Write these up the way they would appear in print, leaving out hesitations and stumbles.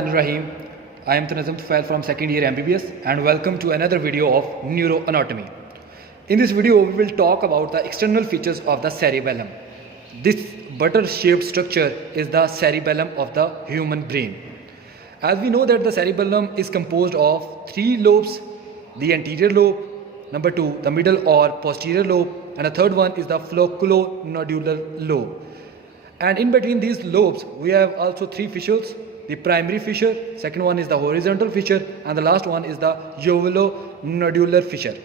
Bismillahirrahmanirrahim. I am Tufail from second year MBBS and welcome to another video of Neuroanatomy. In this video we will talk about the external features of the cerebellum. This butter-shaped structure is the cerebellum of the human brain. As we know that the cerebellum is composed of three lobes: the anterior lobe, number two the middle or posterior lobe, and the third one is the flocculonodular lobe. And in between these lobes we have also three fissures: the primary fissure, second one is the horizontal fissure, and the last one is the uvulonodular fissure.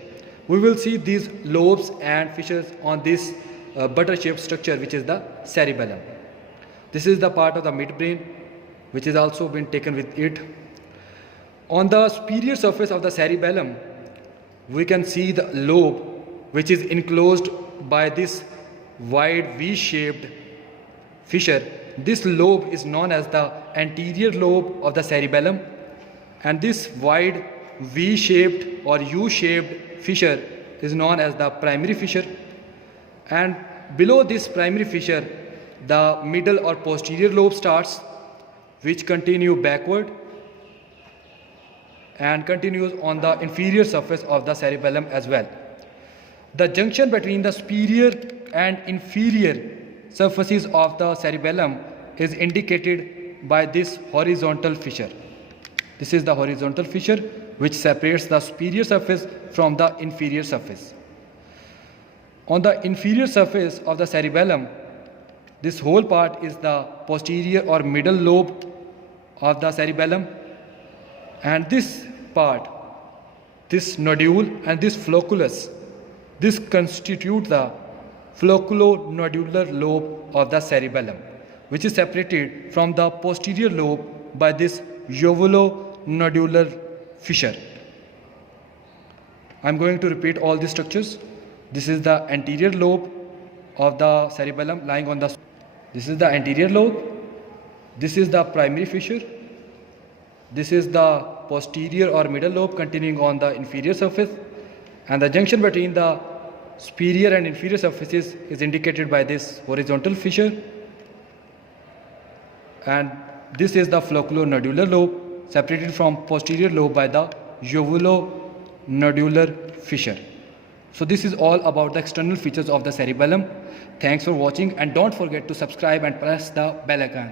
We will see these lobes and fissures on this butter-shaped structure which is the cerebellum. This is the part of the midbrain which is also been taken with it. On the superior surface of the cerebellum we can see the lobe which is enclosed by this wide V-shaped fissure. This lobe is known as the anterior lobe of the cerebellum, and this wide V-shaped or U-shaped fissure is known as the primary fissure. And below this primary fissure the middle or posterior lobe starts, which continue backward and continues on the inferior surface of the cerebellum as well. The junction between the superior and inferior surfaces of the cerebellum is indicated by this horizontal fissure. This is the horizontal fissure which separates the superior surface from the inferior surface. On the inferior surface of the cerebellum, this whole part is the posterior or middle lobe of the cerebellum, and this part, this nodule and this flocculus, this constitute the flocculonodular lobe of the cerebellum, which is separated from the posterior lobe by this uvulonodular fissure. I am going to repeat all these structures. This is the anterior lobe of the cerebellum lying on the. This is the anterior lobe. This is the primary fissure. This is the posterior or middle lobe continuing on the inferior surface, and the junction between the superior and inferior surfaces is indicated by this horizontal fissure, and this is the flocculonodular lobe separated from posterior lobe by the uvulonodular fissure. So this is all about the external features of the cerebellum. Thanks for watching, and don't forget to subscribe and press the bell icon.